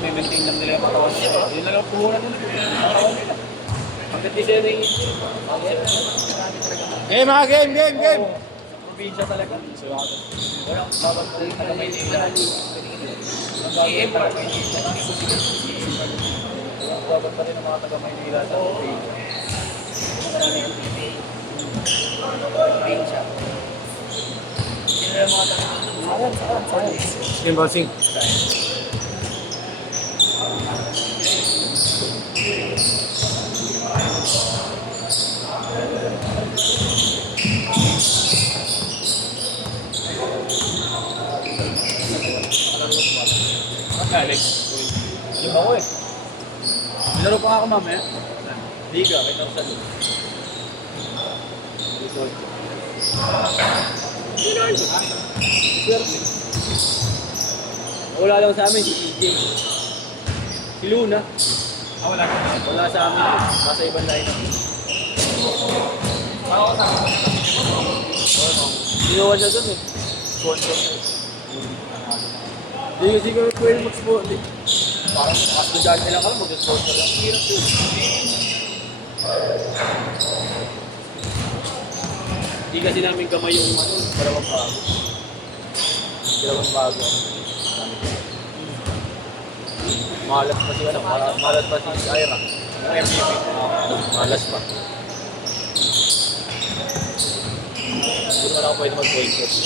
may maintain lang nila yung katawan nila. Yun na lang puhunan nila. Katawan nila. Hanggat di sila yung Game ha, game. probinsya talaga. So, wala dapat pa rin taga Maynila. Dapat pa rin ang mga taga Maynila sa probinsya. Sino yung mga taga Game bossing. Alex. Yung ako eh. Laro pa nga ako mamaya. Liga, kita ko sa doon. Wala lang sa amin si EJ. Si Luna. Wala. Wala sa amin. Nasa ibang line up. Ako sa amin. Ginawa siya doon eh. Sponsor siya. Hindi ko siguro pwede mag-sponsor. Parang estudyante lang kami, mag-sponsor lang. Hirap yun. Hindi kasi namin gamay yung dalawang bago. Dalawang bago. Malas pa si malas pa si Ira. Yung MVP. Malas pa. Hindi naman ako pwede mag-point guard.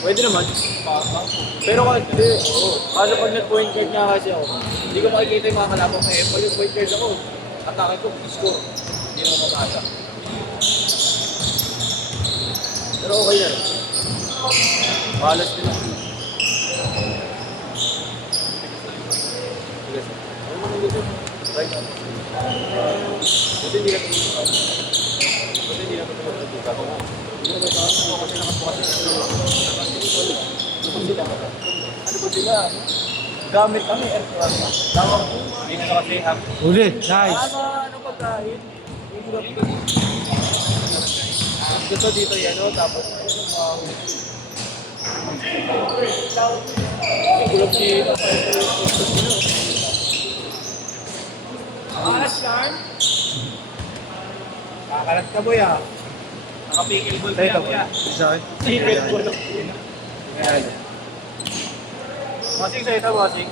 Pwede naman. Pero kasi, kaso pag nag-point guard nga kasi ako, hindi ko makikita yung mga kalaban ko eh. Pag nag-point guard ako, atake ko, score. Hindi naman makasa. Pero okay na rin. Malas din ako. Sige sir. Ano mo nang gusto? Try na. Buti hindi ka tumulong. Buti hindi ka tumulong. Hindi ka tumulong. Hindi ka tumulong. Kasi nakasukat sila. Ano ba sila? Gamit kami. Tawag ko. Hindi na kasi hap. Uli, nice. Ano pagkain? Gusto dito yan, no? Tapos kulog si Alas yan. Kakalat ka boy ah. Nakapikil ball ka yan boy ah. Pikil ball. Masing sa ito, masing.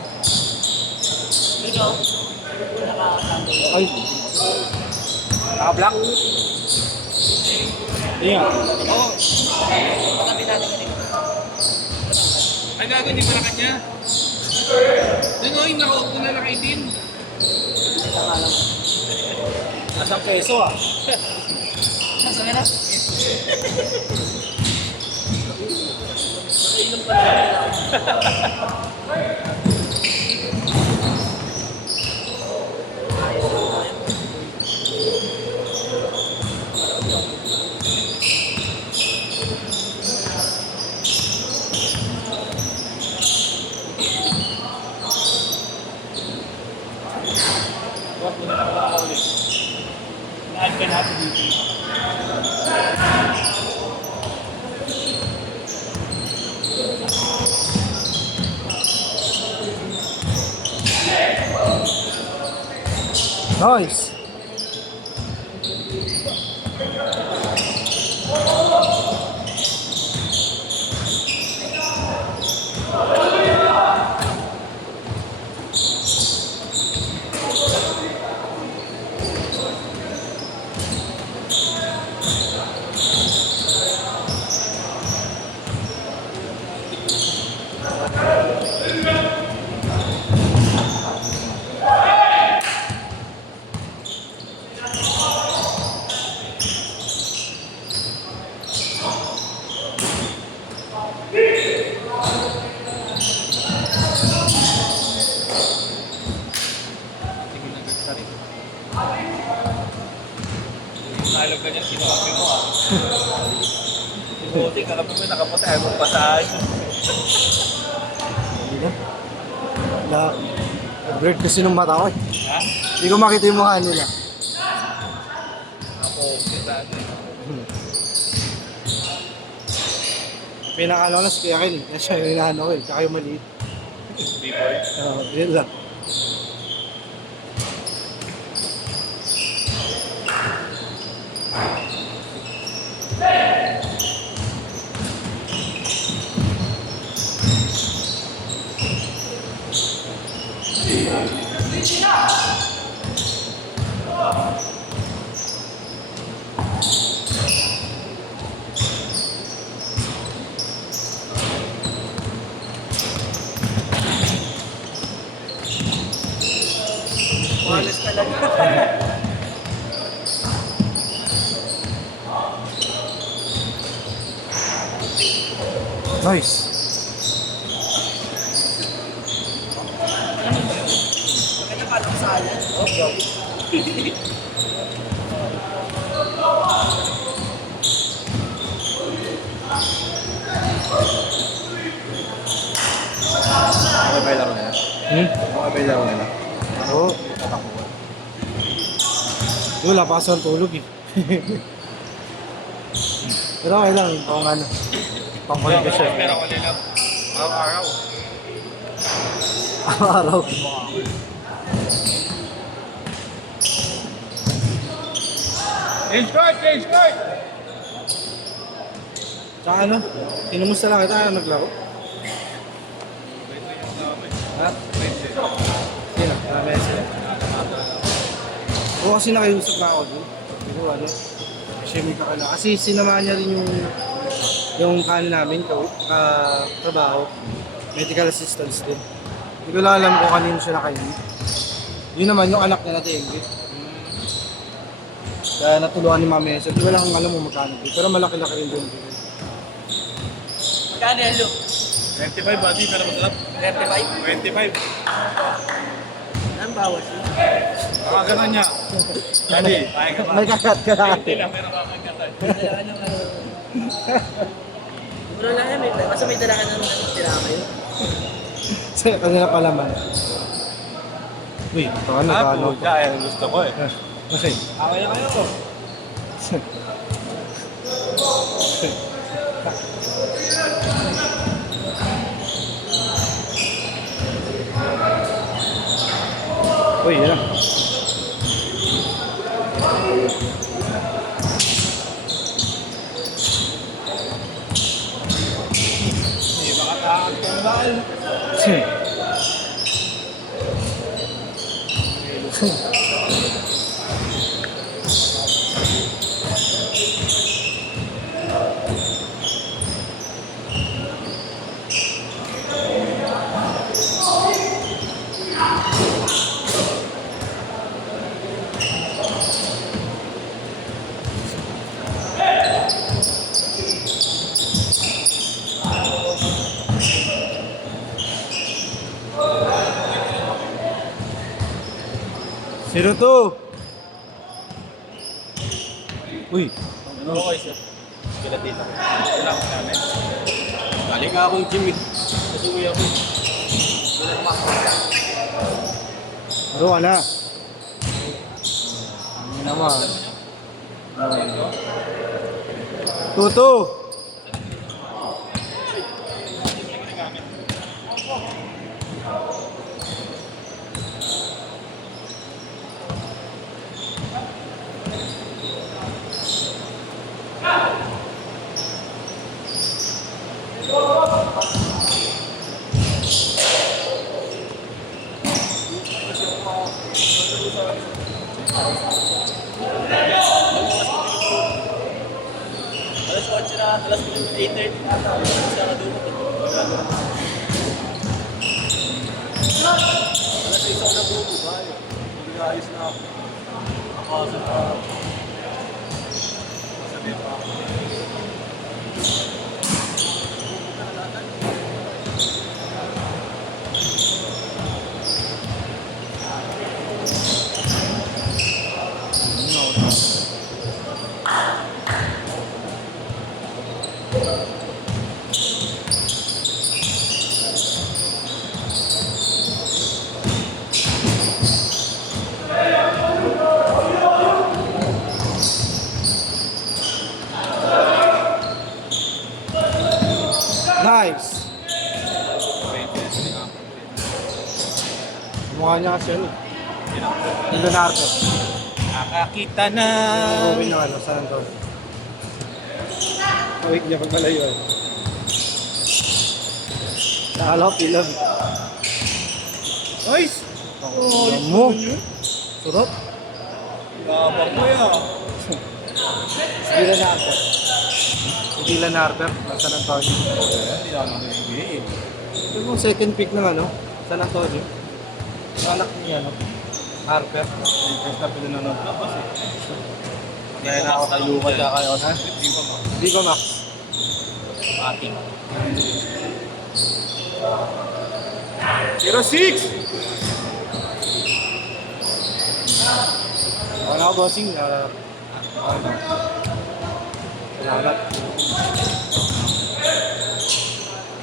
Ay. Naka-black. Hindi nga. Oo. Patabi natin kanina. Ay gago, hindi pala kanya. Doon o, yung nakaupo na nakaitin. Nasang peso ah. Nasa nga na? Nakainom pa na. Naan ka natin dito. Nice. Nalog ka dyan, sinabi mo ah. Buti ka kapag may nakapunta, ayaw mong pasahan. Nag-break kasi nung mata ko eh. Ha? Hindi ko makita yung mukha nila. Ako, kita natin. Pinakala ko na si Kuya Ken. Kaya siya yung hinahan ako eh. Tsaka yung maliit. B-boy. Yun lang. Walis talaga. Nice. Maganda pa lang sa akin. Okay. Okay ba yung laro nila? Okay ba yung laro nila? Oo. Wala pa kasi ang tulog eh. Pero okay lang, kung ano. Pangkulit ko siya. Pero ako nila. Araw-araw. Araw. Change card! Change card! Tsaka ano, tinumusta lang kita, naglaro. Ha? Sino? Messi. Oo, kasi nakiusap na ako doon. Pero ano, kasi may kakala. Kasi sinamahan niya rin yung kanin namin, trabaho. Medical assistance din. Hindi ko lang alam kung kanino siya nakainin. Yun naman, yung anak niya na David. Kaya natulungan ni Mami Esa. Hindi ko lang alam mo magkano din. Pero malaki-laki rin doon. Magkano yan, Luke? 25, buddy. Pero masarap. 35? 25. Anong bawas yun? Kakaganan niya. Daddy, kaya ka ba? May kakat ka na. Hindi lang, pero kakagatan. Bro lang yan, basta may dala ka ng tira kayo. Sa kanila pala man. Uy, ito ano, ano. Kaya ang gusto ko eh. Kasi, Away na kayo. uy, yun lang. Hindi ba kakakagtambal? Sino to? Uy, Okay, sir. Kila dito. Kailangan namin. Galing nga akong gym eh. Kasi uwi ako. Wala ano ka na? Ano naman? Tuto! Alas 8 na, alas 8:30 na ata. Sa kadunot. Alas 6 ako nabubo. Bayo. Hindi ayos na ako. Nakasal pa ako. Sabi pa ako. Mukha niya kasi ano eh. Yung Leonardo. Nakakita na. Gawin ng ano, San Antonio. Kawik niya pag malayo eh. Nakala ko pilam. Nice! Oh, mo. Surot. Gabang mo yan. Sige Leonardo. Sige Leonardo. Ng San Antonio. Hindi na naman yung NBA eh. Ito yung second pick ng ano, San Antonio. Yung anak niya, ano, Harper. Lakers na pinanonood na kasi. Kaya na ako kay Luka tsaka kay Oscar. Hindi ba, Max? Ating. 06! Ano ako, bossing? Salamat.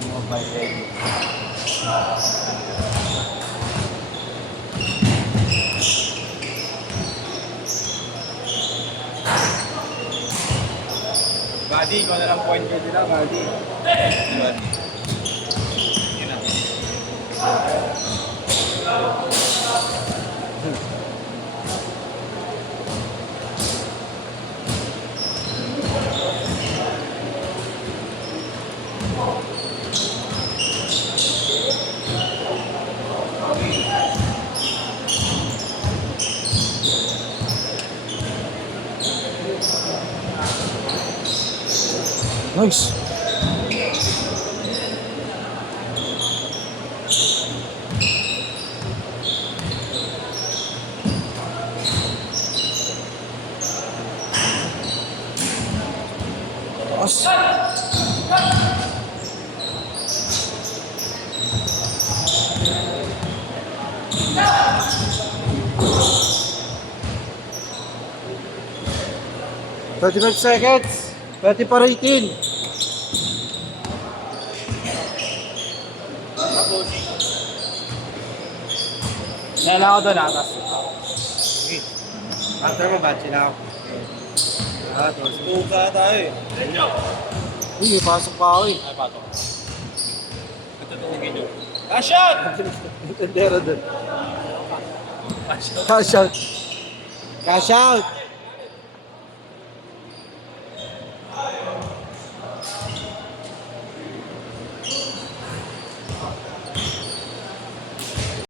Mobile ready. Buddy, ikaw na lang point guard nila, buddy. Yun. Yun na. Nice. Os. "35 seconds. Pwede pa rating. Nala ako doon, atas. Okay. After mo, batch na ako. Ah, tos. Tuka tayo eh. Uy, may pasok pa ako eh. Ay, pato. Katutugin nyo. Cash out! Tendero dun. Cash out. Cash out. Cash out.